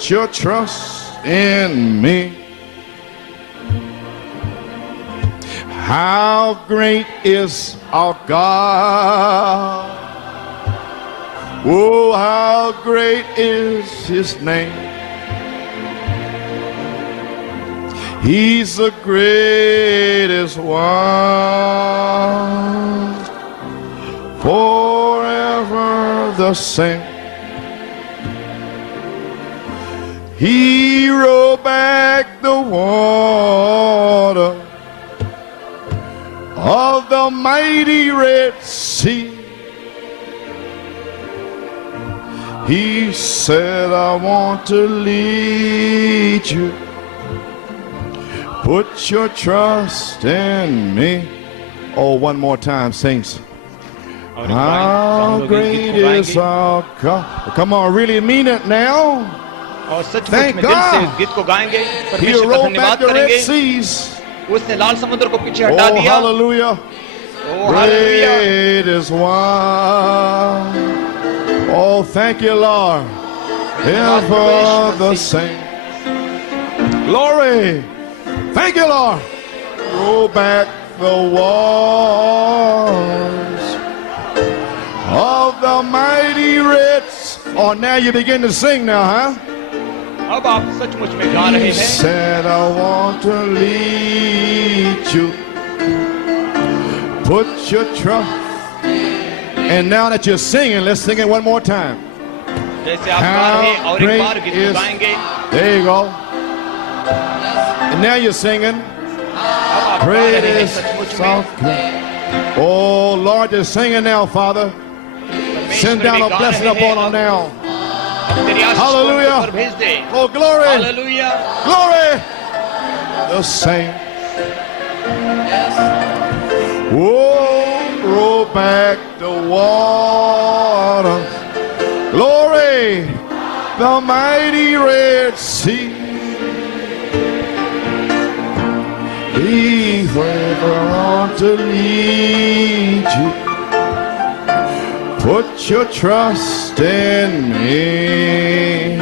Put your trust in me. How great is our God. Oh, how great is his name. He's the greatest one, forever the same. He rolled back the water of the mighty Red Sea. He said, I want to lead you. Put your trust in me. Oh, one more time, saints. How great is our God. Come on, really mean it now. और सचमुच Thank में दिल से God. इस गीत को गाएंगे, He परमेश्वर का rolled धन्यवाद back the Red करेंगे। Seas. उसने लाल समुद्र को पीछे हटा Oh, दिया। hallelujah. Oh hallelujah. Great is one. Oh, thank you, Lord. Ever the same. Glory. Thank you, Lord. Roll back the walls of the mighty Red Sea. Oh, now you begin to sing now, huh? अब आप सचमुच में गा रहे He हैं। said, I want to lead you. Put your trust. And now that you're singing, let's sing it one more time. जैसे आप गा रहे हैं और एक बार great गीत को is- गाएंगे। There you go. And now you're singing. अब आप गा Great रहे हैं is सचमुच our में। God. Oh, Lord, you're singing now, Father. Send down a blessing upon them now. Hallelujah. पर भेज दे। Oh, glory. Hallelujah. Glory. The same. Oh, roll back the water. Glory. The mighty Red Sea. He forever on to lead you. Put your trust in me.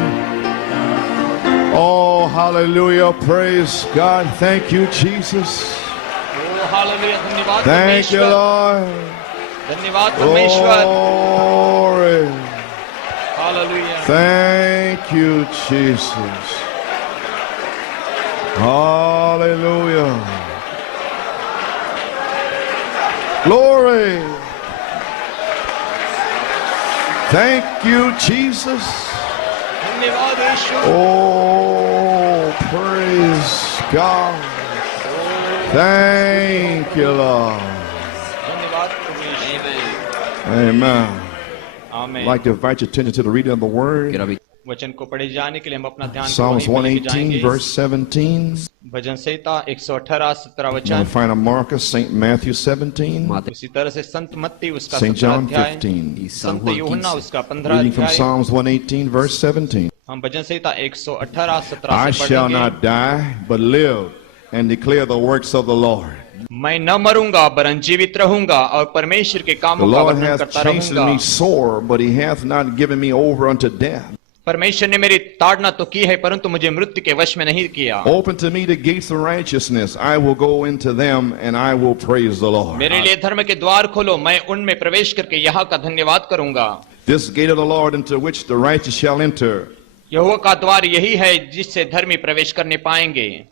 Oh, hallelujah. Praise God. Thank you, Jesus. Oh hallelujah. धन्यवाद Thank you, परमेश्वर। Lord. धन्यवाद परमेश्वर। Glory. Hallelujah. Thank you, Jesus. Hallelujah. Glory. Thank you, Jesus. धन्यवाद यीशु। Oh, praise God. Thank you, Lord. धन्यवाद परमेश्वर। Amen. आमीन। I'd like to invite your attention to the reading of the word. वचन को पढ़े जाने के लिए हम अपना ध्यान Psalms वहीं पर लेके 118, जाएंगे। verse 17. भजन संहिता 118 17 We'll वचन। find a Marcus, St. Matthew 17, उसी तरह से संत मत्ती उसका St. 17 John अध्याय, 15. संत यूहन्ना उसका 15 Reading from अध्याय। Psalms 118, verse 17. हम भजन संहिता 118 17 I से shall पढ़ेंगे। not die, but live and declare the works of the Lord. मैं न मरूंगा वरन जीवित रहूंगा और परमेश्वर के The कामों का Lord वर्णन hath करता chastened रहूंगा। me sore, but he hath not given me over unto death. परमेश्वर ने मेरी ताड़ना तो की है परंतु मुझे मृत्यु के वश में नहीं किया। Open to me the gates of righteousness. I will go into them and I will praise the Lord. मेरे लिए धर्म के द्वार खोलो, मैं उनमें प्रवेश करके यहाँ का धन्यवाद करूंगा। This gate of the Lord into which the righteous shall enter. यहोवा का द्वार यही है जिससे धर्मी प्रवेश करने पाएंगे।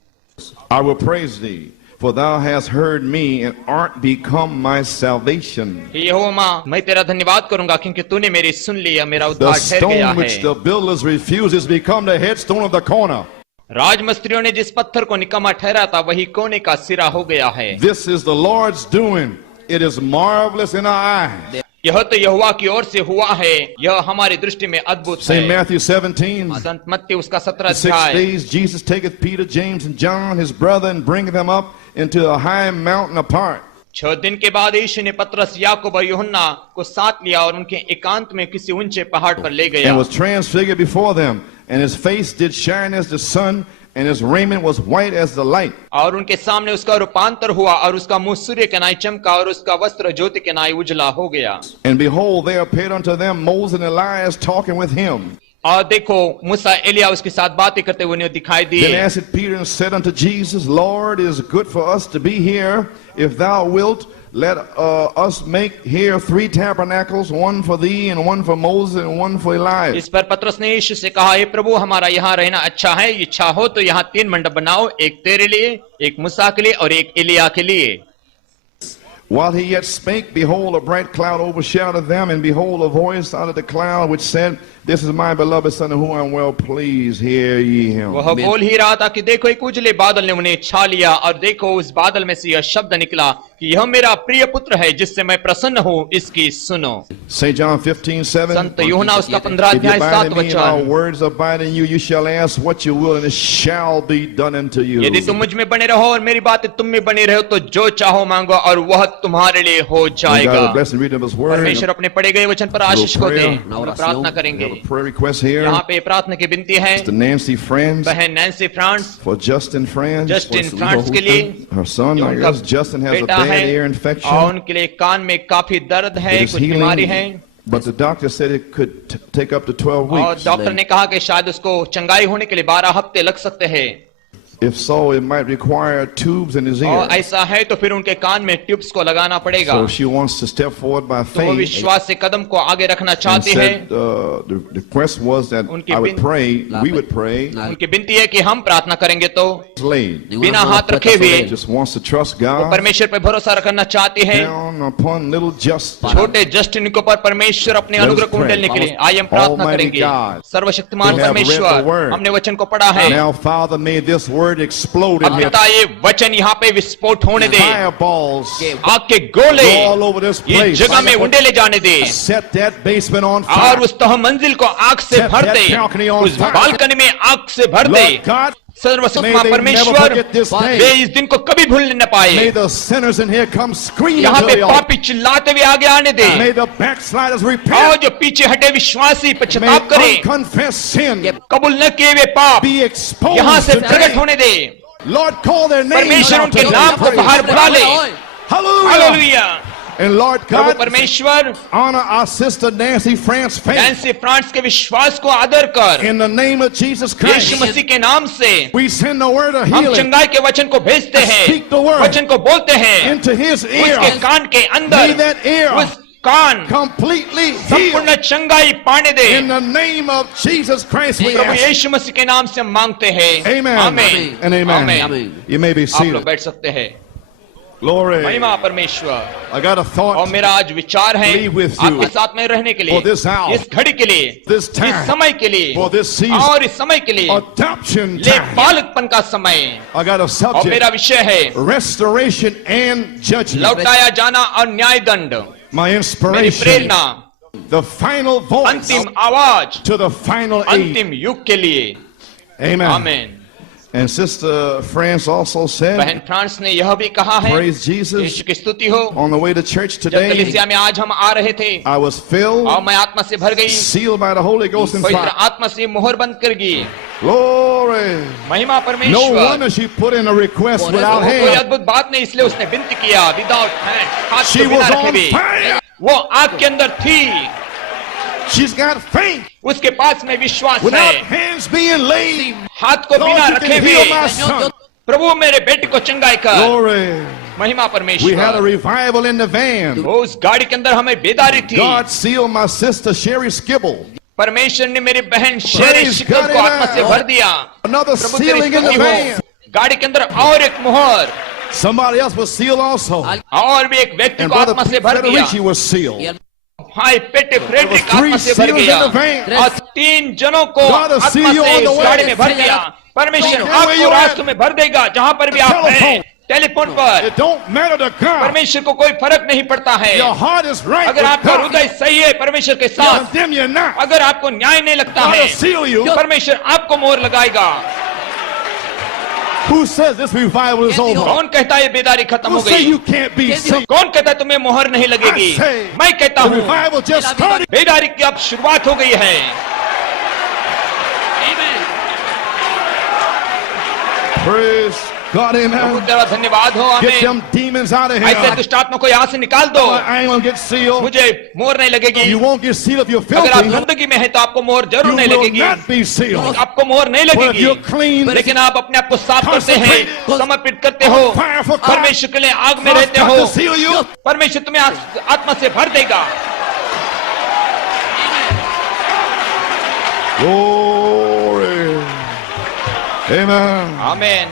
I will praise thee, for thou hast heard me and art become my salvation. यहोवा मैं तेरा धन्यवाद करूंगा क्योंकि तूने मेरी सुन लिया, मेरा The उद्धार ठहर गया stone which है। the builders refused has become the headstone of the corner. राजमिस्त्रियों ने जिस पत्थर को निकम्मा ठहरा था वही कोने का सिरा हो गया है। This is the Lord's doing. It is marvelous in our eyes. यह तो यहोवा की ओर से हुआ है, यह हमारी दृष्टि में अद्भुत St. है। Matthew 17. संत मत्ती उसका 17 In 6 अध्याय। days Jesus taketh Peter, James, and John, his brother, and bringeth them up into a high mountain apart. 6 दिन के बाद यीशु ने पतरस, याकूब और यूहन्ना को साथ लिया और उनके एकांत में किसी ऊंचे पहाड़ पर ले गया। And was transfigured before them, and his face did shine as the sun, and his raiment was white as the light. और उनके सामने उसका रूपांतर हुआ और उसका मुंह सूर्य के नाई चमका और उसका वस्त्र ज्योति के नाई उजला हो गया। And behold, there appeared unto them Moses and Elias talking with him. और देखो मूसा एलिया उसके साथ बातें करते हुए उन्हें दिखाई Then दिए। answered Peter and said unto Jesus, Lord, it is good for us to be here. If thou wilt, let us make here 3 tabernacles, one for thee, and one for Moses, and one for Elias. इस पर पतरस ने यीशु से कहा, हे प्रभु, हमारा यहाँ रहना अच्छा है, इच्छा हो तो यहाँ 3 मंडप बनाओ, एक तेरे लिए, एक मूसा के लिए और एक एलिया के लिए। While he yet spake, behold, a bright cloud overshadowed them, and behold, a voice out of the cloud which said, This is my beloved Son, in whom I am well pleased, hear ye him. वह बोल ही रहा था कि देखो एक उजले बादल ने उन्हें छा लिया, और देखो उस बादल में से यह शब्द निकला कि यह मेरा प्रिय पुत्र है जिससे मैं प्रसन्न हूँ, इसकी सुनो। St. John 15:7. संत यूहन्ना उसका 15 If you अध्याय abide 7 in me and our वचन। words abide in you, you shall ask what you will, and it shall be done unto you. यदि तुम मुझ में बने रहो और मेरी बातें तुम में बनी रहो तो जो चाहो मांगो और वह तुम्हारे लिए हो May God जाएगा। bless and read of His word. परमेश्वर अपने पढ़े गए वचन पर आशीष को दे। prayer. हम प्रार्थना We करेंगे। have a prayer request here. यहाँ पे प्रार्थना की विनती है Mr. Nancy Franz, बहन Nancy France, for Justin Franz. Justin France के लिए, Her son, I उनका guess, Justin has a बेटा bad है ear और infection. उनके लिए कान में काफी दर्द है, It is कुछ बीमारी healing, है but the doctor said it could take up to 12 और weeks. डॉक्टर ने कहा कि शायद उसको चंगाई होने के लिए 12 हफ्ते लग सकते हैं If so, it might require tubes in his ear. और ऐसा है तो फिर उनके कान में ट्यूब्स को लगाना पड़ेगा। So she wants to step forward by तो वो faith. विश्वास से कदम को आगे रखना And चाहती है। said, the request was that उनकी I would bin- pray, we would pray, उनकी विनती है कि हम प्रार्थना करेंगे तो laid. बिना हाथ रखे हुए Just wants to trust वो God. परमेश्वर पर भरोसा रखना चाहती है। Down upon little Justin. छोटे जस्टिन के ऊपर परमेश्वर अपने Let us अनुग्रह को pray. उंडेलने के लिए आइए हम प्रार्थना Almighty करेंगे। God, सर्वशक्तिमान we have read the परमेश्वर, word. हमने वचन को पढ़ा है। Now, Father, may this word explode in अब here. पिता ये वचन यहाँ पे विस्फोट होने दे, Fireballs आग के गोले all over this ये place. जगह में उंडेले जाने दे Set that basement on और fire. उस तह मंजिल को आग से Set भर that दे, balcony on उस fire. बालकनी में आग से भर दे। Lord God, सर्वशक्तिमान may they never परमेश्वर, forget this day. वे इस दिन को कभी भूल न may पाए। the sinners in here come screaming यहाँ to पे the altar. पापी चिल्लाते हुए आगे आने दे May the backsliders और repent. जो पीछे हटे विश्वासी May पश्चाताप करें, unconfessed sin कबूल न किए हुए पाप be exposed यहाँ से प्रकट today. होने दे। Lord, call their names परमेश्वर out उनके today. नाम को बाहर बुला ले। Hallelujah. Hallelujah. And Lord Prabhu God, परमेश्वर, honor our sister Nancy France faith. Nancy France के विश्वास को आदर कर, In the name of Jesus Christ, यीशु मसीह के नाम से we send the word of हम healing चंगाई के वचन को भेजते हैं, Speak the word वचन को बोलते हैं, into his ear. उसके कान के May अंदर that ear उस कान completely संपूर्ण healed. चंगाई पाने दे। In the name of Jesus Christ, we Prabhu ask. यीशु मसीह के नाम से हम मांगते हैं। Amen. आमीन। And amen. आमीन। You may be आप लोग seated. बैठ सकते हैं। Glory. महिमा परमेश्वर। I got a और thought मेरा आज विचार है Be with you. आपके साथ में रहने के लिए, For this hour. इस घड़ी के लिए, This time. इस समय के लिए for this season. और इस समय के लिए Adoption ले time. बालकपन का समय। I got a और subject. मेरा विषय है Restoration and judgment. लौटाया जाना और न्याय दंड। My मेरी inspiration. Prerna, The final voice अंतिम आवाज to the final age. अंतिम युग के लिए। Amen. आमीन। And Sister France also said, बहन फ्रांस ने यह भी कहा है, Praise Jesus. यीशु की स्तुति हो। On the way to church जब today, कलीसिया में आज हम आ रहे थे I was filled, और मैं आत्मा से भर गई, sealed by the Holy Ghost and पवित्र fire. आत्मा से मोहर बंद कर गई। Glory. महिमा No परमेश्वर। wonder she put in a request without कोई hand. अद्भुत बात नहीं, इसलिए उसने विनती किया विदाउट हैंड, हाथ She को बिना was रखे on हुए। fire. वो आग के अंदर थी, She's got faith उसके पास में विश्वास without है। hands being laid. हाथ को Lord, बिना you रखे can heal my हुए, son. प्रभु मेरे बेटे को चंगाई कर। Glory. महिमा We had a परमेश्वर। revival in the van. वो उस गाड़ी के अंदर हमें बेदारी थी। God sealed my sister Sherry Skibble. परमेश्वर ने मेरी बहन शेरी Praise शिकल God, को आत्मा से amen. भर दिया। Another प्रभु तेरी sealing in the स्तुति हो। van. गाड़ी के अंदर और एक मोहर Somebody else was sealed also. और भी एक व्यक्ति And को Brother आत्मा से भर दिया। Federici was sealed. भाई पेटे फ्रेडरिक There was आत्मा से भर 3 दिया seals in the van. और 3 जनों को God will आत्मा see you से on the इस way. गाड़ी में भर दिया। परमेश्वर Don't care where आपको you रास्तों at. में भर देगा जहां पर भी आप हैं। Telephone. टेलीफोन पर It don't matter to God. परमेश्वर को कोई फर्क नहीं पड़ता है। Your heart is right अगर with आपका God. हृदय सही है परमेश्वर के He'll साथ, condemn you not. अगर आपको न्याय नहीं लगता God है, will seal you. परमेश्वर आपको मोहर लगाएगा। Who says this revival is over? कौन कहता है ये बेदारी खत्म Who हो say गई? you can't be saved? कौन कहता है तुम्हें मोहर नहीं लगेगी? I say, मैं कहता The हूँ revival just started. बेदारी की अब शुरुआत हो गई है। Praise God, प्रभु amen. तेरा धन्यवाद हो, Get आमीन। them demons out of ऐसे here. दुष्ट आत्मा को यहाँ से निकाल दो, I ain't gonna get sealed. मुझे मोहर नहीं लगेगी। You won't get sealed if you're अगर आप filthy. गंदगी में है तो आपको मोहर जरूर You नहीं will लगेगी, not be sealed. आपको मोहर नहीं But if लगेगी। you're clean, लेकिन आप अपने आप को साफ करते हैं, समर्पित करते हो, fire for God, परमेश्वर के लिए आग में God's रहते got हो, to seal you. परमेश्वर तुम्हें आत्मा से भर देगा। Glory. Amen. आमीन।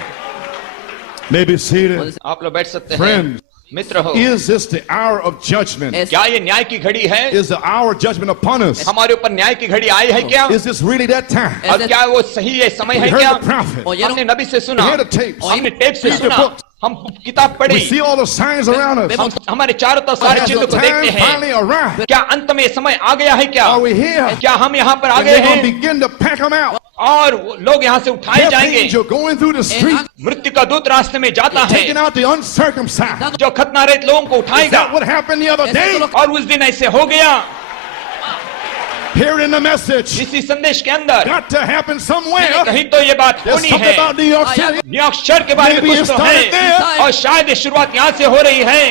May be seated. आप लोग बैठ सकते हैं। Friends, मित्र हो, is this the hour of judgment? क्या ये न्याय की घड़ी है? Is the hour of judgment upon us? हमारे ऊपर न्याय की घड़ी आई है क्या? Is this really that time? और क्या वो सही है, समय We है heard क्या? the prophet. हमने नबी से सुना, We heard the tapes. हमने टेप से Read the सुना, books. हम किताब पढ़ी, We see all the signs around us. हम हमारे चारों तरफ सारी Has चीजों the को देखते time हैं। finally arrived? क्या अंत में समय आ गया है क्या? Are we here? क्या हम यहाँ पर आ And गए they're going हैं to begin to pack them out. और वो लोग यहाँ से उठाए Death जाएंगे? angel going through the street, मृत्यु का दूत रास्ते में जाता है, taking out the uncircumcised. जो खतनारहित लोगों को Is उठाएगा। that what happened the other day? और उस दिन ऐसे हो गया। Here in the message. इसी संदेश के अंदर Got to happen somewhere. कहीं तो ये बात There's होनी something है। about New York City. New York शहर के बारे में Maybe कुछ it तो started there. है, और शायद ये शुरुआत यहाँ से हो रही है।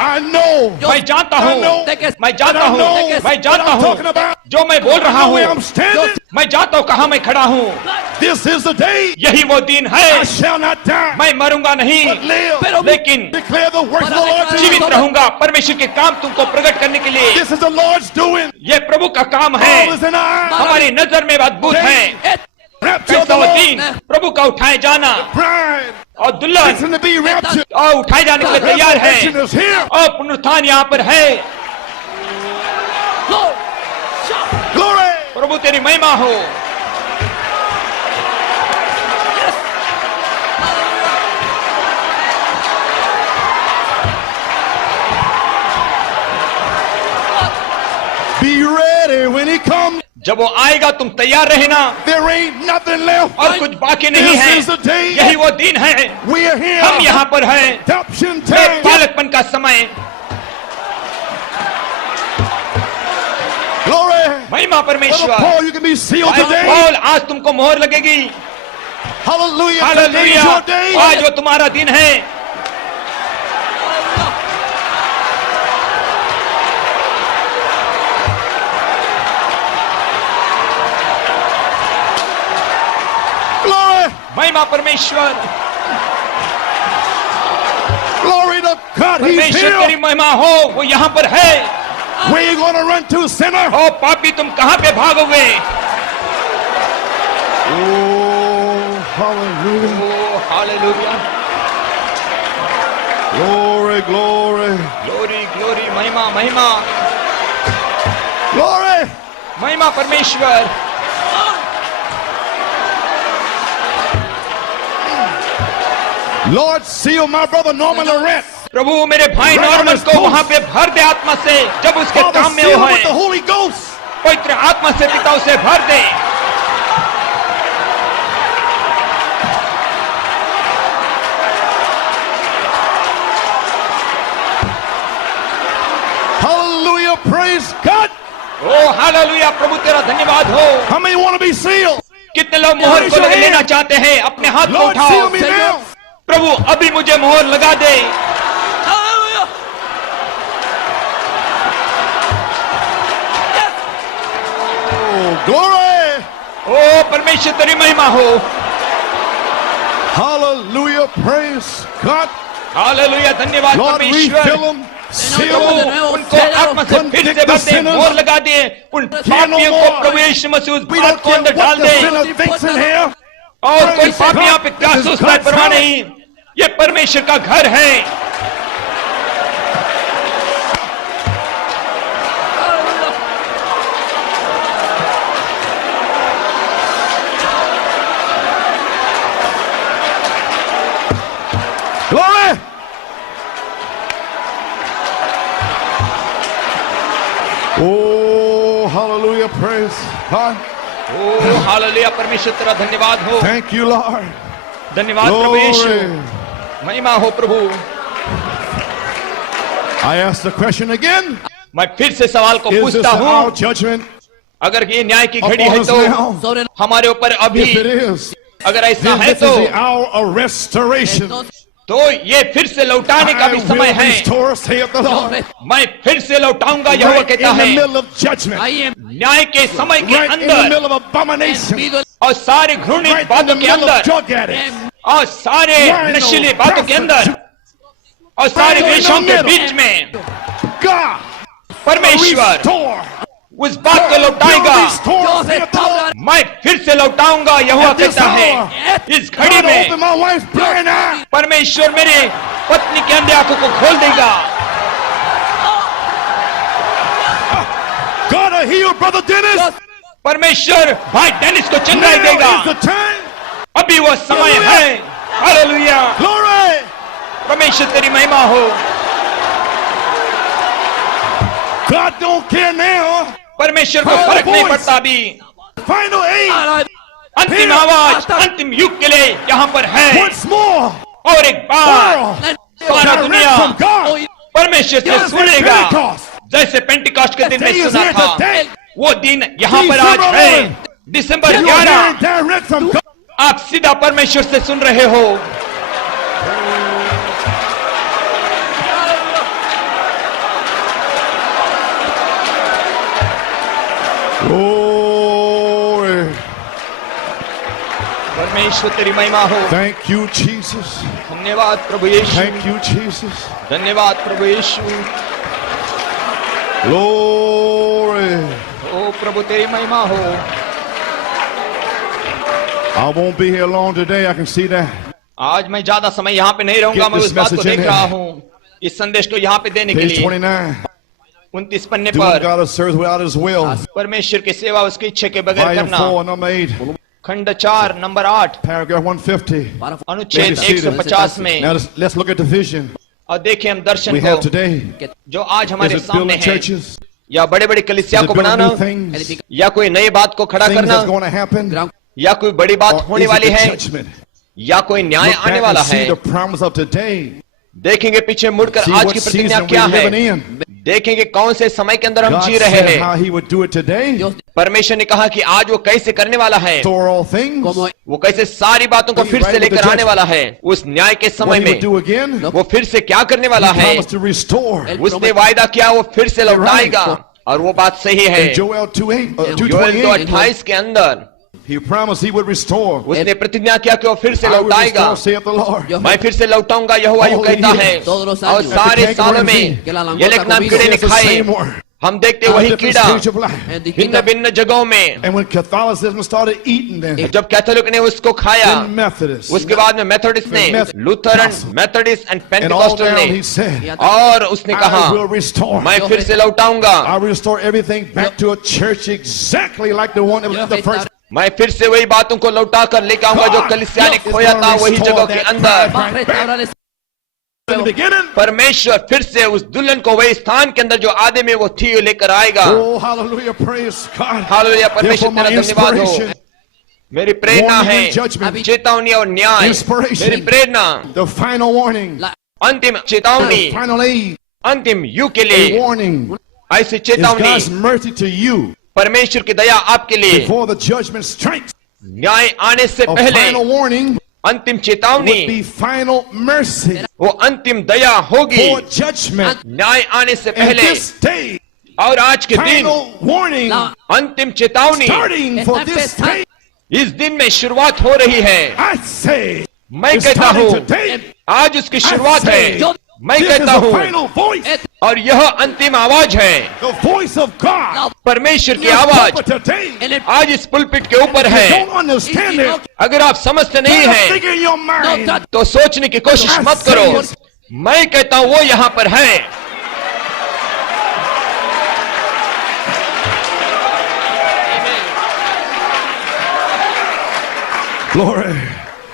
I know. मैं जानता I हूँ, know. मैं जानता I हूँ, know मैं what जानता I'm हूँ, talking about. जो मैं बोल रहा I know where I'm हूँ, standing. मैं जानता हूँ कहाँ मैं खड़ा हूँ। This is the day. यही वो दिन है, I shall not die, मैं मरूंगा नहीं, but live. लेकिन Declare the works of the Lord to जीवित you. रहूंगा परमेश्वर के काम तुमको प्रकट करने के लिए। This is the Lord's doing. ये प्रभु का काम All है, is in our eyes. हमारी नजर में अद्भुत है। Rapture of the कैसा वो Lord. दिन, प्रभु का उठाए जाना Bride. और दुल्हन Listen to be raptured. और उठाए जाने के लिए तैयार Resurrection है, is here. और पुनरुत्थान यहाँ पर है। Glory. प्रभु तेरी महिमा हो। Be ready when he comes. जब वो आएगा तुम तैयार रहना, There ain't nothing left. और कुछ बाकी नहीं है। This is the day. यही वो दिन है, We are here. हम यहाँ पर हैं। Adoption एक time. बालकपन का समय। Glory. महिमा Brother परमेश्वर। Paul, you can be sealed भाई today. पौल, आज तुमको मोहर लगेगी। Hallelujah. Today is hallelujah, your day. आज वो तुम्हारा दिन है। Glory. महिमा परमेश्वर, Glory to God. He's परमेश्वर here. तेरी महिमा हो, वो यहाँ पर है। Where you going to run to, sinner? ओ पापी, तुम कहाँ पे भागोगे? Oh, hallelujah. Oh hallelujah, Glory, glory. Glory glory, महिमा महिमा, Glory. महिमा परमेश्वर। Lord, seal my brother Norman Laurent. प्रभु मेरे भाई नॉर्मन को वहाँ पे भर दे आत्मा से, जब उसके Father, काम में seal वो him with the है, Holy Ghost. पवित्र आत्मा से पिता उसे भर दे। Hallelujah. Praise God. ओ हालेलुया, प्रभु तेरा धन्यवाद हो। How many want to be sealed? कितने लोग मोहर को लेना चाहते हैं? अपने हाथ को Lord, उठाओ। seal me now. प्रभु अभी मुझे मोहर लगा दे। Oh, glory. ओ परमेश्वर तेरी महिमा हो। Hallelujah. Praise God. हालेलुया, धन्यवाद Lord, परमेश्वर। refill them. Seal प्रभु them. उनको आत्मा से फिर से भर दे, मोहर लगा दे, उन पापियों को प्रभु यीशु मसीह उस We बात don't को care अंदर what डाल the they. sinner thinks in here. और कोई पापी यहाँ पे क्या सोचता है परवाह नहीं, ये परमेश्वर का घर है। Glory. Oh, hallelujah. Praise God. ओ हालेलुया, परमेश्वर तेरा धन्यवाद हो। Thank you, Lord. धन्यवाद प्रभु यीशु, Glory. महिमा हो प्रभु। I ask the question again. मैं फिर से सवाल को Is this पूछता our हूँ, judgment अगर ये न्याय की घड़ी upon है us तो now? हमारे ऊपर अभी If it is, अगर ऐसा then है this is तो the hour of restoration. ये फिर से लौटाने का I भी समय will है। restore, saith the Lord. मैं फिर से लौटाऊंगा, यहोवा Right कहता in the है। middle of judgment, न्याय के समय के right in the अंदर middle of abomination, और सारे घृणित right in बातों the के middle of अंदर drug addicts, और सारे नशीली बातों के अंदर और सारे वेशों के बीच में God परमेश्वर restore. उस बात को Will लौटाएगा। restore, saith the Lord. मैं फिर से लौटाऊंगा, यहोवा At this कहता है। hour, इस घड़ी God open में my wife's blind eye. परमेश्वर मेरे पत्नी के अंधे आंखों को खोल देगा। God will heal Brother Dennis. परमेश्वर भाई डेनिस को चंगाई Now देगा। is the time. अभी वो समय है। हालेलुया। Glory. परमेश्वर तेरी महिमा हो। God don't care now. परमेश्वर को फर्क नहीं पड़ता अभी। Final age. अंतिम आवाज अंतिम युग के लिए यहाँ पर है। Once more. और एक बार World. सारा दुनिया Direct from God. परमेश्वर से Just like सुनेगा, Pentecost. जैसे पेंटिकॉस्ट के दिन में Day is सुना here था। today. वो दिन यहाँ पर आज December है। 11. दिसंबर You are 11। hearing direct from God. आप सीधा परमेश्वर से सुन रहे हो। Glory. परमेश्वर तेरी महिमा हो। Thank you, Jesus. धन्यवाद प्रभु यीशु। Thank you, Jesus. धन्यवाद प्रभु यीशु। Glory. ओ प्रभु तेरी महिमा हो। I won't be here long today. I can see that. आज मैं ज्यादा समय यहाँ पे नहीं रहूंगा। Get मैं this उस बात को message in देख here. रहा हूँ, इस संदेश को यहाँ पे देने के Page लिए। 29. 29 पन्ने Doing पर God a service without His will. परमेश्वर की सेवा उसकी इच्छा के बगैर Volume करना। 4, number 8. खंड 4 नंबर 8 Paragraph 150. अनुच्छेद Maybe see 150 में। Now let's look at the vision और देखिए हम दर्शन we have को today. जो आज Is हमारे it सामने building है, churches? या बड़े बड़े कलीसिया Is को it building banana, new things? या कोई नई बात को खड़ा Things करना, that's going to happen? या कोई बड़ी बात Or होने is वाली it the है, judgment? या कोई न्याय Look आने back वाला and see है। the promise of today. देखेंगे पीछे मुड़कर See आज what की प्रतिज्ञा season क्या we're है। living in. देखेंगे कौन से समय के अंदर हम God जी रहे said हैं। how He would do it today. परमेश्वर ने कहा कि आज वो कैसे करने वाला है, Restore all things. वो कैसे सारी बातों को Will he फिर से right with the लेकर आने judgment? वाला है। उस न्याय के समय What He would में do again. वो फिर से क्या करने वाला He है। promised to restore. उसने वायदा किया वो फिर से लौटाएगा, और वो बात सही है। In Joel 2:8, योएल 2:28, 2:28 के अंदर He promised He would restore. उसने प्रतिज्ञा किया कि वो फिर से I will लौटाएगा। restore, saith the Lord. मैं फिर से लौटाऊंगा, यहोवा यूं All कहता the है। years. और सारे सालों में ये लेखनाम कीड़े ने It's the खाए। same word. हम देखते वही Different कीड़ा stage of life. भिन्न भिन्न जगहों में। And when Catholicism started eating them, जब कैथोलिक ने उसको खाया, then Methodists, उसके बाद में मेथोडिस्ट ने, Lutheran, Methodist and and all Pentecostal down ने, He said, और उसने कहा I will restore. मैं फिर से लौटाऊंगा, I will restore everything back to a church exactly like the one that was the first. मैं फिर से वही बातों को लौटा कर लेकर आऊंगा जो कलीसिया ने खोया था वही जगह के अंदर। In the beginning, परमेश्वर फिर से उस दुल्हन को वही स्थान के अंदर जो आदि में वो थी लेकर आएगा। oh hallelujah, praise God. Hallelujah, परमेश्वर Therefore, my तेरा धन्यवाद हो। inspiration, मेरी प्रेरणा warning है, and judgment, चेतावनी और न्याय। Inspiration. मेरी प्रेरणा, the final warning, अंतिम चेतावनी, the final aid, अंतिम युग के a लिए warning ऐसी is चेतावनी, God's mercy to you परमेश्वर की दया आपके लिए। before the judgment strikes. न्याय आने से A पहले final warning अंतिम would चेतावनी, be final mercy वो अंतिम दया होगी for judgment. न्याय आने से And पहले। this day, और आज के दिन final warning अंतिम चेतावनी starting for this day. इस दिन में शुरुआत हो रही है। I say, मैं it's कहता starting हूँ today. आज उसकी I शुरुआत say, है। मैं this is कहता the हूँ final voice, और यह अंतिम आवाज है, the voice of God. परमेश्वर की This आवाज pulpit today. आज इस पुलपिट के ऊपर You है। don't understand it. अगर आप समझते नहीं Try to हैं figure in your mind. तो सोचने की कोशिश मत करो। मैं कहता हूँ वो यहाँ पर है। Glory.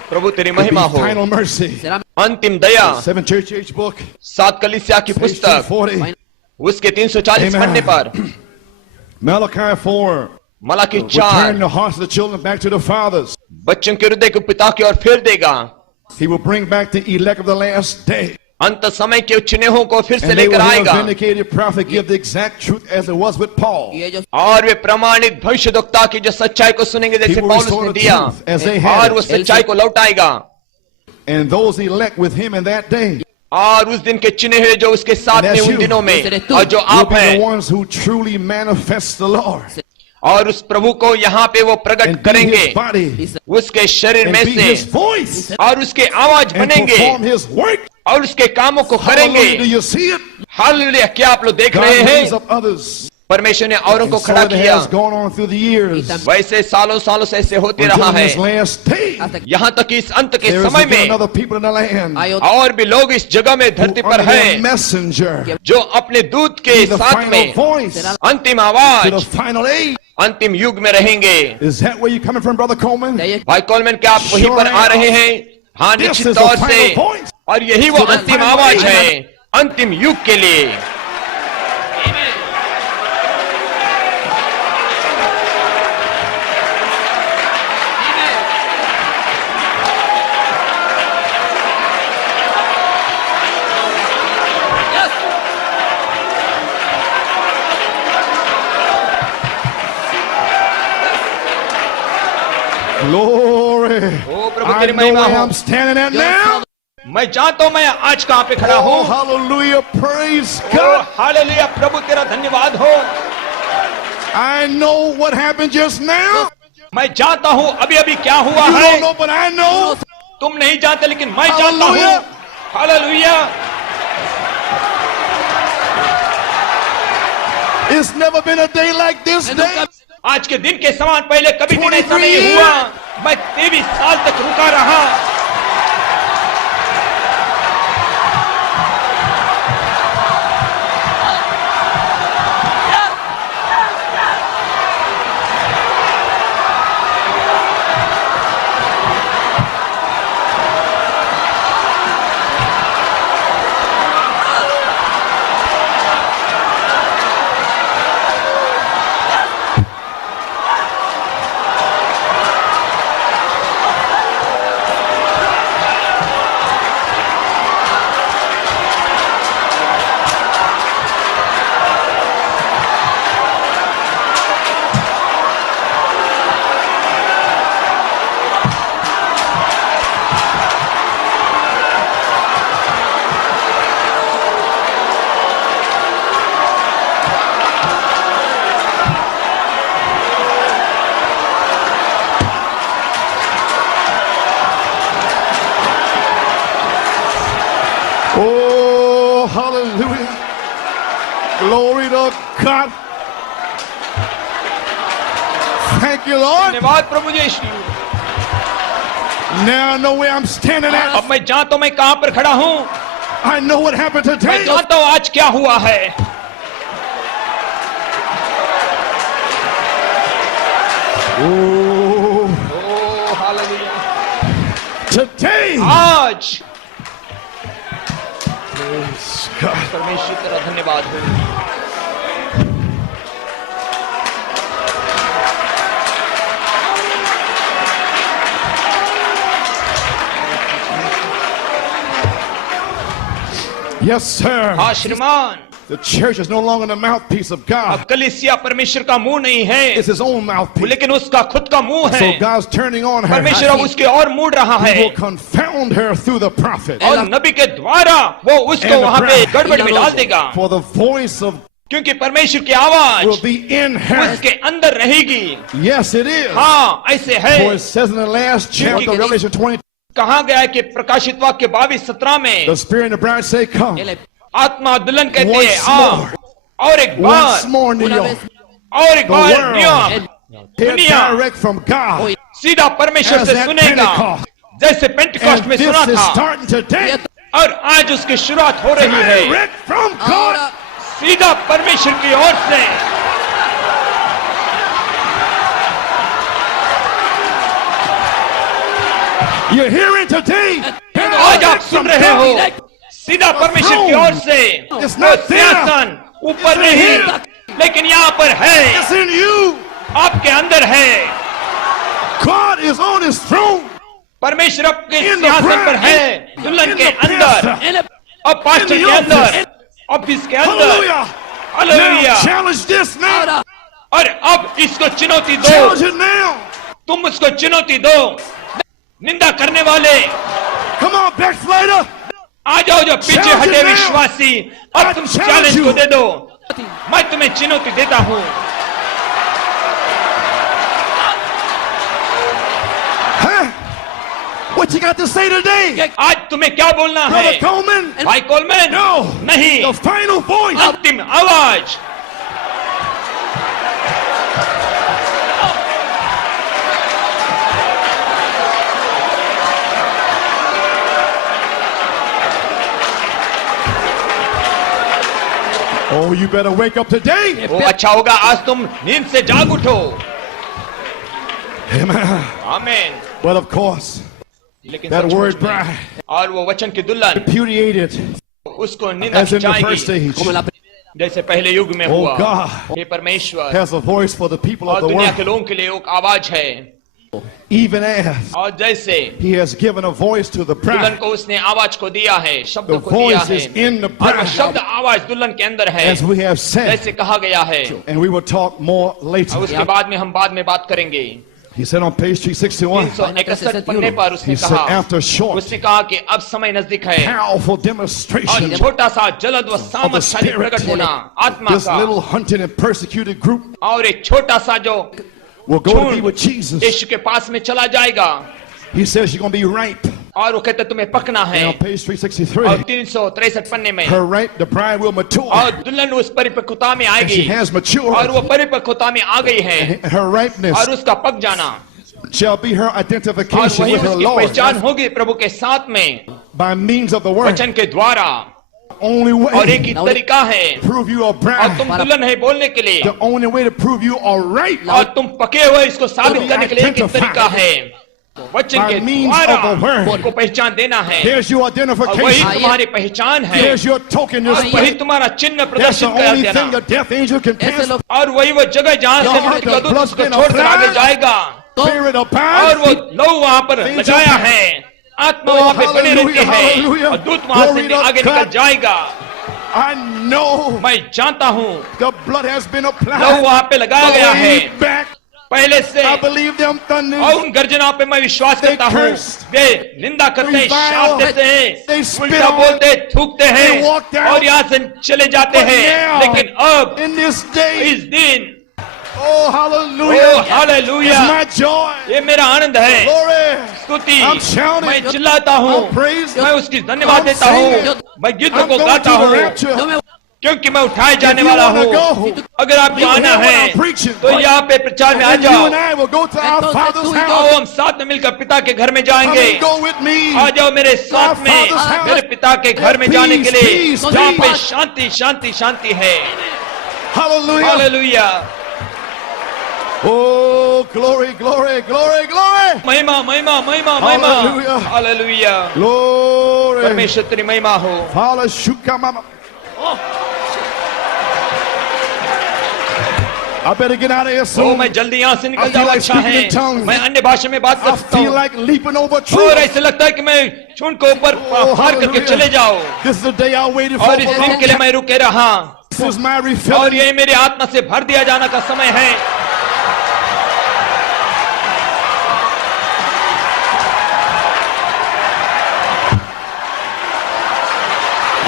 प्रभु तेरी Be महिमा हो। final mercy. अंतिम दया, 7 Church Age book, 7 कलीसिया की page पुस्तक 240. उसके 340 Amen. पन्ने पर Malachi 4. Malachi Return 4 the hearts of the children back to the fathers. बच्चों के हृदय को पिता की ओर फेर देगा। He will bring back the elect of the last day. अंत समय के चुने को फिर से And they लेकर will hear a आएगा vindicated prophet give the exact truth as it was with Paul. ये जो और वे प्रमाणित भविष्यद्वक्ता की जो सच्चाई को सुनेंगे He जैसे will पौलुस restore ने the दिया truth as they had और वो it. सच्चाई को लौटाएगा And those elect with him in that day और उस दिन के चुने हुए जो उसके साथ And में that's उन you. दिनों में दूसरे तू। और जो will आप be the हैं ones who truly manifest the Lord और उस प्रभु को यहाँ पे वो प्रकट and be करेंगे his body उसके शरीर and में be his से voice और उसके आवाज and बनेंगे perform his work. और उसके कामों को Hallelujah. Do करेंगे you see it? हालेलुया क्या आप लोग देख God रहे raised हैं up others. परमेश्वर ने औरों को And so खड़ा it किया has gone on through the years. वैसे सालों सालों से ऐसे होते Until रहा in है this last day, यहाँ तक कि इस अंत के there is समय again में another people in the land आयो और भी लोग इस जगह में who धरती पर under their हैं messenger जो अपने दूत के be the साथ final में voice अंतिम to the आवाज final age. अंतिम युग में रहेंगे Is that where you're coming from, Brother Coleman? भाई कोलमैन क्या आप वहीं पर आ रहे हैं हाँ This निश्चित is the तौर से final voice. और यही वो To the अंतिम final आवाज age. है अंतिम युग के लिए Glory. ओ प्रभु I तेरी know महिमा where हो I'm standing at now. मैं जानता हूं मैं आज कहां पे खड़ा Oh, हूं hallelujah. Praise ओ God. हालेलुया प्रभु तेरा धन्यवाद हो I know what happened just now. मैं जानता हूं अभी अभी क्या हुआ You है don't know, but I know. तुम नहीं जानते लेकिन मैं जानता हूं Hallelujah. Hallelujah It's never been a day like this day. आज के दिन के समान पहले कभी भी ऐसा 23 नहीं हुआ मैं 23 साल तक रुका रहा Oh, hallelujah. Glory to God. Thank you, Lord. धन्यवाद प्रभु यीशु Now I know where I'm standing at. अब मैं जानता हूं मैं कहां पर खड़ा हूं I know what happened मैं today. जानता हूं आज क्या हुआ है Oh, ओ हालेलुया today. आज Praise God. परमेश्वर तेरा धन्यवाद हो Yes, sir. हाँ श्रीमान The church is no longer the mouthpiece of अब God. कलीसिया परमेश्वर का मुंह नहीं है It's his own mouthpiece. लेकिन उसका खुद का मुंह है So God's turning on her. परमेश्वर अब उसके और मुड़ रहा He है will confound her through the prophet. और नबी के द्वारा वो उसको And the वहां पे bride. गड़बड़ में डाल देगा For the voice of क्योंकि परमेश्वर की will आवाज be in her. उसके अंदर रहेगी Yes, it is. हाँ ऐसे For है it says in the last chapter of Revelation 20, कहा गया है कि प्रकाशित वाक्य 22:17 में the Spirit and the bride say, Come. आत्मा दुल्हन कहते हैं Once आ more. और एक Once बार more, New York. और एक The बार world. नियम Hear दुनिया direct from God. सीधा परमेश्वर As से at सुनेगा Pentecost. जैसे पेंटिकॉस्ट And में this सुना is था starting today. और आज उसकी शुरुआत हो रही है Direct from God. सीधा परमेश्वर की ओर से You're hearing today. आज आप सुन रहे हो सीधा परमेश्वर की ओर से It's वो not there. सिंहासन ऊपर नहीं लेकिन यहाँ पर है It's in you. आपके अंदर है God is on his throne. परमेश्वर आपके In the सिंहासन पर bride. है दुल्हन In के the अंदर pastor. अब पास्टर In के the अंदर, office. ऑफिस के अंदर, Hallelujah. Hallelujah. Now challenge this now. और अब इसको चुनौती दो, Challenge it now. तुम उसको चुनौती दो। निंदा करने वाले Come on, backslider. आ जाओ, जो पीछे Challenge हटे it now. विश्वासी, अब तुम I challenge चैलेंज you. को दे दो। मैं तुम्हें चुनौती देता हूं। Huh? What you got to say today? आज तुम्हें क्या बोलना है? Brother Coleman? भाई कोलमैन, No. नहीं, The final voice. अंतिम आवाज। Oh, you better wake up today. वो अच्छा होगा आज तुम नींद से जाग उठो। Amen. आमीन। But of course, लेकिन that सचमुच word में, bride, और वो वचन की दुल्हन repudiated उसको निंदा as in the जाएगी, first age. जैसे पहले युग में Oh, हुआ। God हे परमेश्वर, has a voice for the people और of the दुनिया के world. लोगों के लिए एक आवाज है। Even as और जैसे he has given a voice to the दुल्हन bride, को उसने आवाज को दिया है, शब्द the को दिया voice है, is in the और वो शब्द bride, आवाज दुल्हन के अंदर है, as we have said. जैसे कहा गया है। And we will talk more और later. उसके बाद में हम बाद में बात करेंगे। He said on page 361, 361 पन्ने पर उसने he said, कहा, after a short, उसने कहा कि अब समय नजदीक है powerful और demonstration छोटा सा जलद व of the सामर्थशाली Spirit, प्रकट होना आत्मा this का, little hunted and persecuted group और एक छोटा सा जो will go to be झुंड with Jesus. यीशु के पास में चला जाएगा, He says she's going to be ripe. और वो कहते तुम्हें पकना है। And on page और 363, 363 पन्ने में, her ripe, the bride will mature. और दुल्हन उस परिपक्वता में And she आएगी, has और matured. वो परिपक्वता में आ गई है, And her ripeness और उसका पक जाना, shall be her और identification वही with her उसकी Lord पहचान होगी प्रभु के साथ में, by means of the word. वचन के द्वारा। Only और एक way ही तरीका है, to prove you are और bride. तुम दुल्हन है बोलने के लिए, The only way to prove you are ripe और तुम पके हुए इसको साबित करने के लिए एक ही तरीका है, वचन by के means द्वारा of the word. उनको पहचान देना है। There's your और वही identification. तुम्हारी पहचान है, There's your token, your और वही spirit. तुम्हारा चिन्ह That's the प्रदर्शित कर only thing देना, a death angel can pass. और वही वो जगह जहां से Lord, मृत्यु का the दूत blood उसको been छोड़कर आगे applied. जाएगा, Spirit और abides. वो लहू वहां पर Angel लगाया pass. है, आत्मा Oh, वहां पे बने hallelujah, रहते हैं, hallelujah. और दूत वहां Glory से to आगे God. निकल जाएगा। I know मैं जानता हूँ the blood has been लहू applied. वहां पे लगाया गया है Way back, पहले से, I believe them और thunders. उन गर्जनाओं पे मैं विश्वास They करता हूँ। cursed. वे निंदा करते हैं, Revile. शाप देते हैं, They spit उल्टा on. बोलते हैं, थूकते हैं, They walked out. और यहाँ से चले जाते But हैं। now, लेकिन अब in this day, इस दिन, oh O hallelujah, hallelujah, it's my joy. ये मेरा आनंद है, Glory. स्तुति, I'm shouting. मैं चिल्लाता हूँ, I'm praising. मैं उसकी धन्यवाद I'm देता हूँ, singing. मैं गीतों I'm को going गाता to the हूँ, rapture. क्योंकि मैं उठाए If जाने you वाला want to हूँ। go, अगर आप you आना hear what है I'm preaching. तो यहाँ पे प्रचार में आ And you जाओ, and I will go to our Father's आओ house. हम साथ में मिलकर पिता के घर में Come जाएंगे। and go with me. आ जाओ मेरे साथ में, Father's house. मेरे पिता के घर में Peace, जाने के लिए, peace, जहाँ पे peace. शांति शांति शांति है। Hallelujah. Hallelujah, Oh, glory, glory, glory, glory. महिमा महिमा महिमा महिमा, Hallelujah. Hallelujah, Glory. परमेश्वर तेरी महिमा हो। Father, shuka mama. I better get out of here O soon. मैं जल्दी यहाँ से I निकल feel जाऊँ, like अच्छा speaking है, in tongues. मैं अन्य भाषा में बात कर I सकता feel हूँ, like leaping over और truth. ऐसे लगता है कि मैं चून को ऊपर Oh, पार करके hallelujah. चले जाओ, This is the day I waited for. और इस दिन के लिए मैं रुके रहा, This is my और refilling. ये मेरी आत्मा से भर दिया जाना का समय है।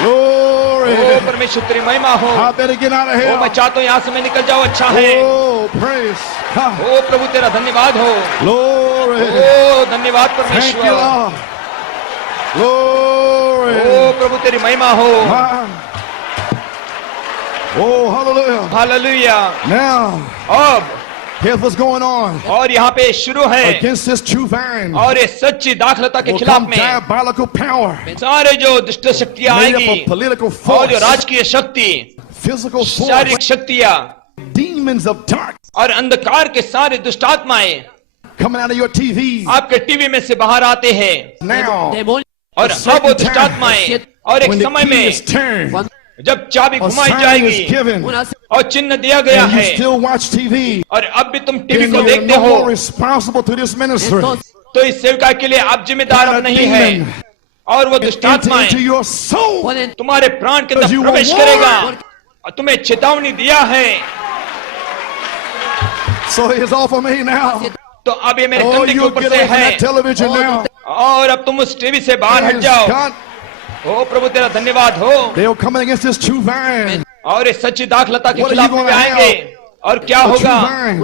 Glory. ओ परमेश्वर तेरी महिमा हो। I better get out of ओ मैं here. चाहता हूँ यहाँ से मैं निकल जाऊँ, अच्छा है। Oh, praise God. ओ प्रभु तेरा धन्यवाद हो, Glory. ओ धन्यवाद Thank you, परमेश्वर, Lord. ओ Glory. प्रभु तेरी महिमा हो। My. Oh, hallelujah. Hallelujah. Now, अब here's what's going on. और यहाँ पे शुरू है, Against this true vine और ये सच्ची दाखलता के will खिलाफ come में diabolical power सारे जो दुष्ट शक्तियां made up आएगी, of political और जो force, राजकीय शक्ति, physical शारीरिक force, शक्तियां, demons of dark और अंधकार के सारे दुष्टात्माएं coming out of your TV आपके टीवी में से बाहर आते हैं, now. और अब वो दुष्टात्माएं, और एक When the समय key में is turned, जब चाबी a घुमाई sign is जाएगी given, और चिन्ह दिया गया and you है, still watch TV, और अब भी तुम टीवी then को you're देखते no हो, more responsible to this ministry. तो इस सेवका के लिए आप जिम्मेदार अब And a नहीं है, demon और वो enter दुष्टात्माएं into your soul. तुम्हारे प्राण के Because अंदर you were प्रवेश करेगा warned. और तुम्हें चेतावनी दिया है। So it's off of me now. तो अब ये मेरे Oh, कंधे के you ऊपर get से away from है that television now. और अब तुम उस टीवी से बाहर हट Praise जाओ। God. ओ प्रभु तेरा धन्यवाद हो। They were coming against this true vine. और इस सच्ची दाखलता के What are खिलाफ you वे gonna आएंगे और क्या The true होगा? vine.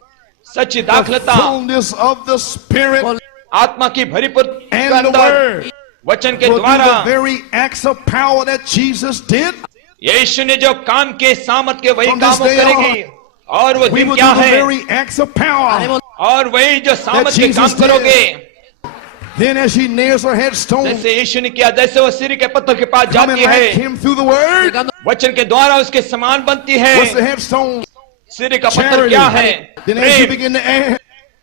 सच्ची The दाखलता fullness of the Spirit आत्मा की भरीपूर्ति के and the अंदर Word वचन के will do द्वारा the very acts of power that Jesus did. यीशु ने जो काम के सामर्थ के वही From this काम वो day करेगी। और वो We दिन will क्या do the है? very acts of power. और वही जो सामर्थ के Jesus काम did. करोगे। Then as she nails her headstone, जैसे यीशु ने किया, जैसे वो सीरी के पत्थर के पास coming जाती like है, him through the Word. वचन के द्वारा उसके समान बनती What's the है। headstone? सीरी का पत्थर Charity. क्या है? Then as you Prem. begin to add,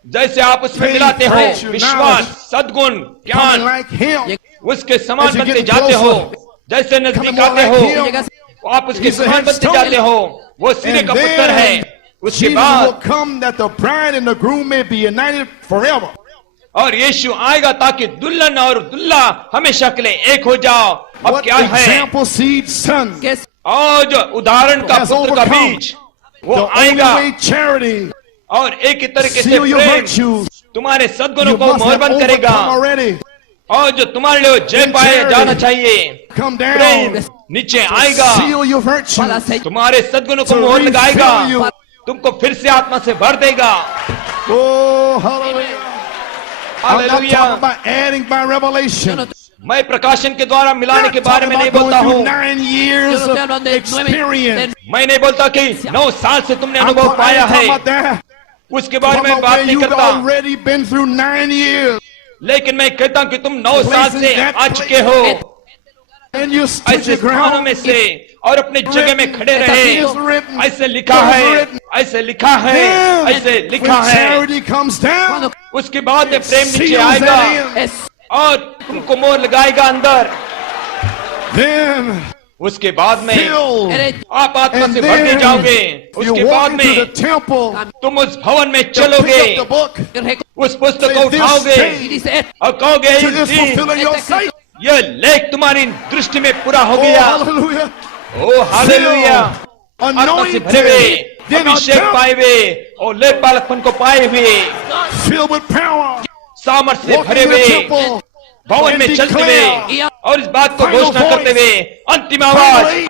जैसे आप उसमें Faith, मिलाते हो virtue, विश्वास, knowledge. सद्गुण, coming ज्ञान, like him, उसके समान As you बनते get जाते हो। closer, जैसे coming नजदीक more आते like हो him, आप उसके He's the समान बनते headstone. जाते हो। वो सिरे and का पत्थर है। then उसके Jesus will बाद come that the bride and the groom may be united forever. और यीशु आएगा ताकि दुल्हन और दुल्हा हमेशा के लिए एक हो जाओ। अब What क्या है? example seed son? और जो उदाहरण का Has पुत्र का overcome. बीज वो The only आएगा way charity, और एक ही तरीके से seal your प्रेम virtues. तुम्हारे सद्गुणों You को must have मोहरबंद करेगा overcome already. और जो तुम्हारे लिए जय In पाए charity. जाना चाहिए। Come प्रेम down. नीचे आएगा, Seal your virtues. तुम्हारे सद्गुणों को To मोहर refill लगाएगा, you. तुमको फिर से आत्मा से भर देगा। Oh, hallelujah. I'm not hallelujah. talking about adding by revelation. मैं प्रकाशन के द्वारा मिलाने Not के बारे talking में नहीं about बोलता going हूँ। through 9 years of experience. मैं नहीं बोलता कि 9 साल से तुमने I'm अनुभव not पाया talking है, about that. उसके बारे I'm में talking बात about नहीं you've करता। already been through 9 years. लेकिन मैं कहता हूँ कि तुम 9 साल Places से that आ चुके हो And you stood ऐसे your स्थानों ground. में से और अपने जगह में खड़े It is रहे। written. ऐसे लिखा It is है, written. ऐसे लिखा है, Then, ऐसे when लिखा है। charity comes down, उसके बाद में प्रेम नीचे seals आएगा that in. और तुमको मोहर लगाएगा अंदर। Then उसके बाद में filled. आप आत्मा And से भरते then जाओगे। you उसके walk बाद into the में temple, तुम उस भवन में to चलोगे, pick up the book. उस पुस्तक को Say, this उठाओगे day और कहोगे to this fulfilling your sight. यह लेख तुम्हारी दृष्टि में पूरा हो Oh, गया। hallelujah. Oh hallelujah. Filled, आत्मा से भरे हुए, anointed, then अभिषेक पाए हुए और लेप पालकपन को पाए हुए, filled with power. सामर्थ से Walking भरे in the हुए, temple, भवन में and चलते declare हुए और इस बात को final घोषणा करते voice, हुए अंतिम आवाज, finally,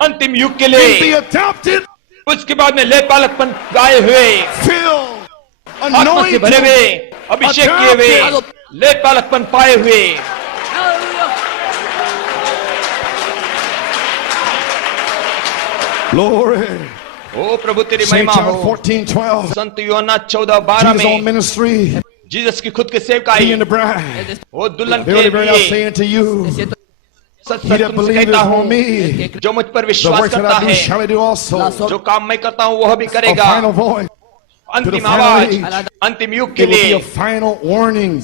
अंतिम युग के and be लिए, adopted, उसके बाद में लेप पालकपन गाए हुए, filled, आत्मा से भरे हुए, anointed, अभिषेक किए हुए, लेप पालकपन पाए हुए। glory. ओ प्रभु तेरी St. महिमा John हो। 14:12. संत यूहन्ना 14:12 Jesus' own में ministry, जीसस की खुद के सेवकाई, being the bride. वो दुल्हन के Verily, verily, I'm लिए saying to you, such he such that तुमसे believeth कहता on हूँ, me, जो मुझ पर the विश्वास works that करता I do है, shall he do also. जो काम मैं करता हूँ वह भी A करेगा। final voice. अंतिम to the final आवाज, age. अंतिम युग के It will be लिए a final warning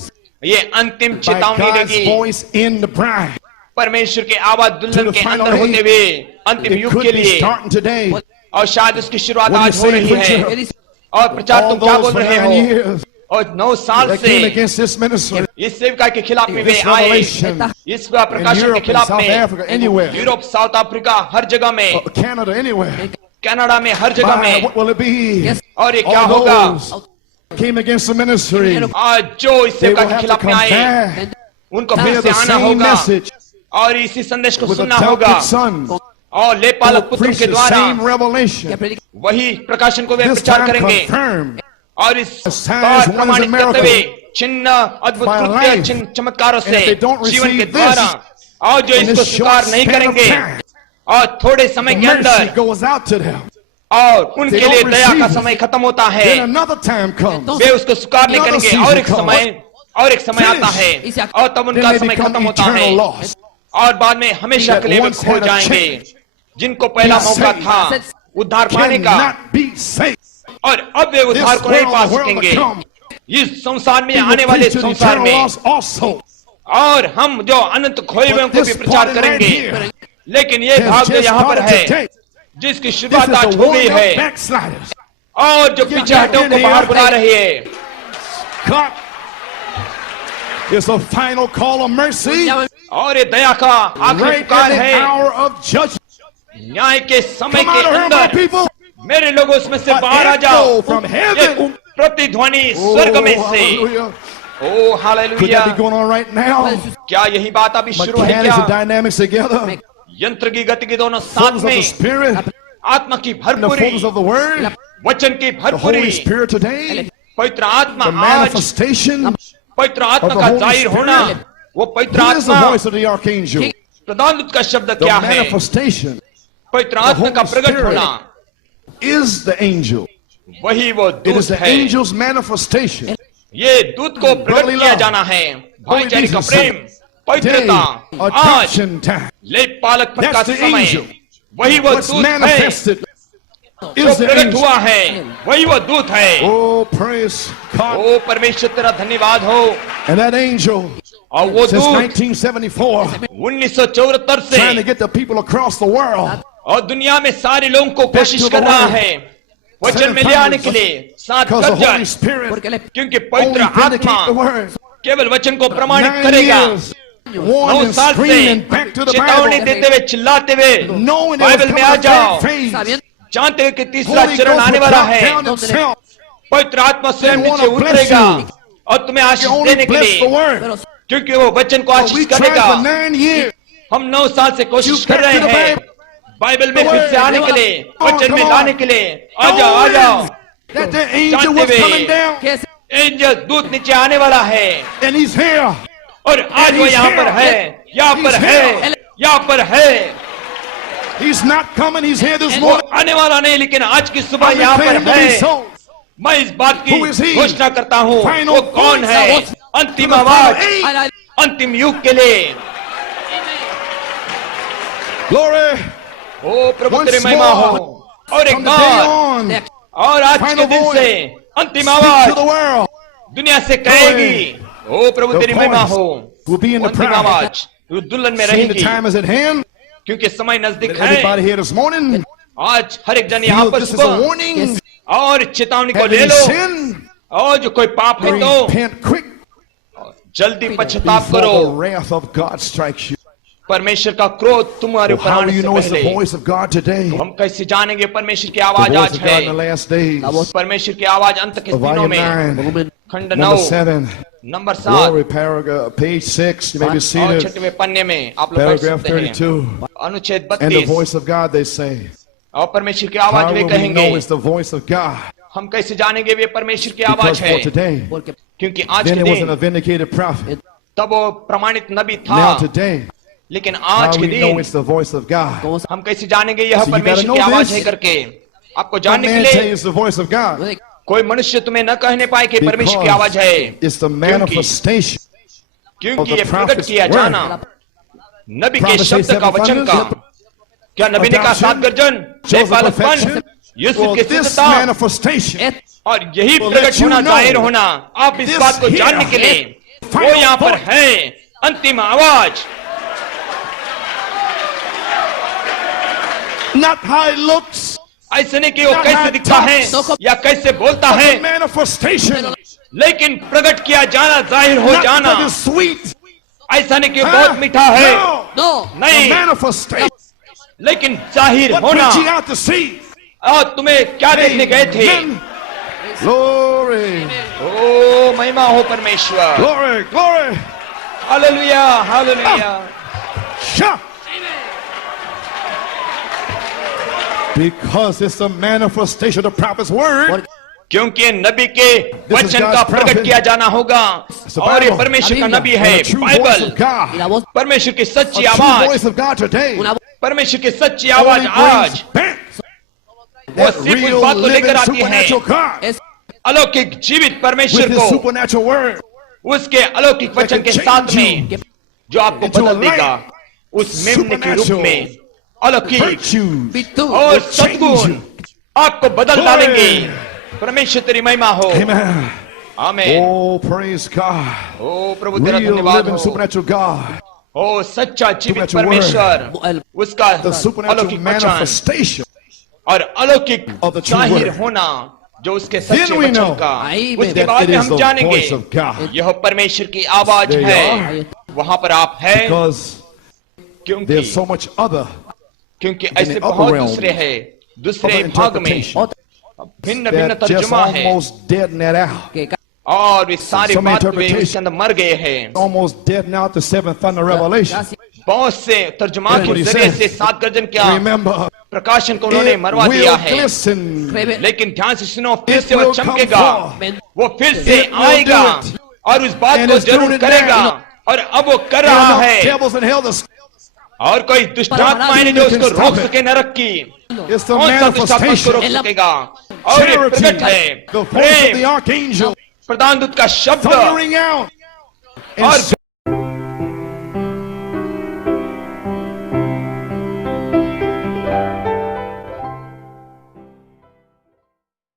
ये अंतिम by चेतावनी God's देगी। voice in the bride. परमेश्वर की आवाज To दुल्हन the के final अंदर होते age. हुए अंतिम It युग could के be लिए, starting today. और शायद उसकी शुरुआत What do you आज हो say, रही है। preacher? और प्रचार All तुम क्या those बोल for रहे 9 हो? years और 9 साल that came से against this ministry, इस सेवका के खिलाफ में वे this आए, revelation, इस in प्रकाशन के Europe, in खिलाफ South में, Africa, anywhere, Europe, south Africa, हर जगह में, Canada, anywhere. कनाडा में, हर जगह By, में। what will it be? और ये क्या All होगा? those came against the ministry. आज जो इस They सेवका will के have to खिलाफ में come आए, back उनको फिर hear से the आना same होगा message और इसी संदेश को with सुनना होगा adopted sons. और लेपालक पुत्र Preach के the द्वारा same revelation. वही प्रकाशन को वे This प्रचार time करेंगे confirmed और इस signs, बार wonders, प्रमाणित and करते हुए miracles चिन्ह, अद्भुत by कृत्य, life. चिन्ह, चमत्कारों And if से they don't जीवन के receive द्वारा, this और जो in इसको this short स्वीकार नहीं span of करेंगे time, और थोड़े समय के mercy अंदर goes out to them. और उनके They लिए don't दया का receive it. समय खत्म होता है, Then another time comes. वे उसको स्वीकार नहीं Another करेंगे season और एक comes. समय आता है और तब Then उनका they समय become खत्म होता है eternal lost. और बाद में हमेशा That के लिए वे once खो had a जाएंगे, chance जिनको पहला be मौका saved. था उद्धार पाने का Cannot be saved. और अब वे This उद्धार को नहीं world, पा the world to सकेंगे। come, इस संसार में he आने will वाले preach to the संसार eternal में, lost also. और हम जो अनंत खोए हुए But को भी this प्रचार part right करेंगे। here लेकिन ये has भाग जो just यहाँ पर started है, today. जिसकी This शुरुआत is आज the हो गई warning है of backsliders. और जो Get पीछे back हटों in को here. बाहर बुला रही है। God, It's a final call of mercy और ये दया का आखिरी right पुकार in the है hour of judgment. न्याय के समय Come के out of here, my अंदर। people. मेरे लोगों उसमें से An बाहर आ echo जाओ। from heaven. एक प्रतिध्वनि Oh, स्वर्ग में से। hallelujah. Oh Could hallelujah. that be going on right now? क्या यही बात अभी शुरू है Mechanics and क्या? dynamics together. यंत्र की गति के दोनों साथ Fullness of the में Spirit. आत्मा की And the भरपूरी, fullness of the Word. वचन की The भरपूरी, Holy Spirit today. पवित्र आत्मा The आज, manifestation. पवित्र आत्मा of the का Holy जाहिर होना। Spirit. वो पवित्र Who is the आत्मा, voice of the archangel? प्रधान दूत का शब्द The क्या है? manifestation पवित्र the आत्मा का Holy प्रकट Spirit होना, is the angel. वही वो It is दूत the है। angel's manifestation. ये दूत को प्रकट Brotherly किया love. जाना है। Holy भाईचारे का decency. प्रेम, Day, पवित्रता, आज adoption time. ले पालक का That's the समय, angel. वही वो What's दूत है manifested जो is the प्रकट angel. हुआ है, वही वो दूत है। Oh, praise God. ओ परमेश्वर तेरा धन्यवाद हो। And that angel, और वो since दूत 1974, 1974 trying to से get the people across the world और दुनिया में सारे लोगों को कोशिश कर रहा है वचन में ले आने के लिए, साथ because the कर Holy जाए, Spirit क्योंकि only पवित्र vindicate the आत्मा word. केवल वचन को प्रमाणित 9 करेगा। years, 9 warning, साल screaming से back to the चेतावनी Bible, देते हुए, चिल्लाते हुए knowing it was बाइबल में आ coming जाओ, a third phase. जानते हुए कि तीसरा Holy चरण Ghost आने will वाला drop है। down himself. पवित्र आत्मा स्वयं They wanna नीचे bless उतरेगा you. और तुम्हें He आशीष only देने के bless the लिए, word. क्योंकि वो वचन को But we आशीष tried करेगा। for 9 years. हम 9 साल से कोशिश You कर back रहे to the हैं Bible. बाइबल में The फिर से word. आने के लिए, Come on, वचन come में on. लाने के लिए। आ जाओ, आ जाओ। That the angel जानते was हुए coming down, एंजल दूत नीचे आने वाला है and he's here. और आज वो he's यहाँ पर here. है, यहाँ पर He's है, here. यहाँ पर है। He's not coming. He's here this वो morning. आने वाला नहीं, लेकिन आज की सुबह I'm यहाँ पर declaring to be है। so. मैं इस बात की Who is he? घोषणा करता हूँ, Final वो कौन voice. है? To अंतिम the आवाज, final age. अंतिम युग के लिए। Glory. ओ प्रभु Once तेरी महिमा हो। more, और एक from the day bar, on, और आज के final दिन voice. से अंतिम speak to आवाज the world. दुनिया से कहेगी, ओ प्रभु The तेरी महिमा voice हो। will be in the अंतिम crowd. आवाज वो दुल्हन में Seeing the रहेगी, time is at hand. क्योंकि समय नजदीक है। Everybody here this morning, आज हर एक जन यहाँ feel पर this is a सुबह warning. और चेतावनी को Have ले any लो, sin? और जो कोई पाप है तो Repent quick जल्दी पश्चाताप before करो। the wrath of God strikes you. परमेश्वर का क्रोध तुम्हारे Well, ऊपर how do आने you से know it's the पहले voice of God today? हम कैसे जानेंगे परमेश्वर की The आवाज voice आज of God in the है? last days. परमेश्वर की आवाज अंत के दिनों Volume में, 9, खंड 9 number 7, number 7 glory, paragraph, page 6, you may be और seated, 6वें पन्ने में आप लोग पढ़ paragraph सकते हैं। 32. अनुच्छेद And the 32 voice of God, they say. और परमेश्वर की How आवाज वे will we कहेंगे। know it's the voice of God? हम कैसे जानेंगे वे परमेश्वर की आवाज Because है? for today, क्योंकि आज then के it wasn't a दिन vindicated prophet. तब वो प्रमाणित नबी था, Now today, लेकिन how आज के we know दिन it's the voice of God? हम कैसे जानेंगे यह So you gotta परमेश्वर know की आवाज this. है करके? आपको No जानने के man tell you लिए it's the voice of God. कोई मनुष्य तुम्हें न कहने पाए कि परमेश्वर की आवाज Because है, it's the manifestation क्योंकि of the ये प्रकट prophet's किया word. जाना नबी के Prophet शब्द says का, seven वचन का। thunders, क्या नबी ने कहा 7 गर्जन, shows the बालकपन, perfection. Yusuf Well, की this सिद्धता, manifestation और यही will let प्रकट you होना, know जाहिर होना, आप इस this बात को here जानने के लिए वो final यहाँ पर voice. है, अंतिम आवाज। not how it looks, ऐसे नहीं कि वो Not कैसे how it दिखता है talks. या कैसे बोलता but है, the manifestation. लेकिन प्रकट किया जाना, जाहिर हो Not जाना। because it's sweet. ऐसा नहीं कि वो Huh? बहुत मीठा है, No. The नहीं, manifestation. लेकिन जाहिर What होना। put you out to see? और तुम्हें क्या देखने गए थे? Amen. Glory, ओ महिमा हो परमेश्वर। glory, glory. Hallelujah, hallelujah. Shah. Because it's the manifestation of the prophet's word. क्योंकि नबी के This is वचन God's का प्रकट prophet. किया जाना होगा, It's the और ये Bible. परमेश्वर का नबी And है, the true voice Bible, of God. परमेश्वर की A सच्ची true आवाज, voice of God today. परमेश्वर की सच्ची Only आवाज आज brings back वो that सिर्फ उस real बात को living लेकर आती है, supernatural God अलौकिक जीवित परमेश्वर with his को supernatural word उसके अलौकिक वचन के can साथ change में, जो आपको into a बदल देगा light, उस मेमने के रूप supernatural में। अलौकिक virtues. और will change सद्गुण you. आपको बदल Glory. डालेंगे। परमेश्वर तेरी महिमा हो। Amen. आमीन। Oh, praise God. ओ प्रभु तेरा Real धन्यवाद living हो। supernatural God. ओ सच्चा जीवित Supernatural परमेश्वर, उसका The supernatural अलौकिक वचन manifestation और अलौकिक of the true जाहिर word. होना जो उसके Then सच्चे we वचन know का, उसके that बाद it में is हम the जानेंगे voice of God. यह परमेश्वर की आवाज There you है। वहां पर आप हैं Because क्योंकि there's so much other ऐसे the upper बहुत realms दूसरे हैं, दूसरे of भाग में interpretation भिन्न भिन्न that just तर्जुमा है almost deaden that out. और वे सारे Some बात वे interpretation- उसके अंदर मर गए हैं। Almost deaden out the seventh thunder revelation. बहुत से तर्जुमा That's के what he जरिए says. से सात गर्जन क्या Remember, प्रकाशन को उन्होंने it मरवा दिया will है। glisten. लेकिन ध्यान से सुनो, फिर It से वो will come चमकेगा, forth. वो फिर से It will आएगा do it. और उस बात And को it's doing जरूर it करेगा now. और अब वो कर There are रहा no है devils in hell to और कोई दुष्टात्माएं नहीं जो Nothing उसको can रोक stop it. सके नरक की। It's the कौन सा दुष्टात्मा उसको रोक manifestation. सकेगा? और ये Charity, प्रकट है the voice of the Prem, archangel प्रधान दूत का शब्द thundering out और and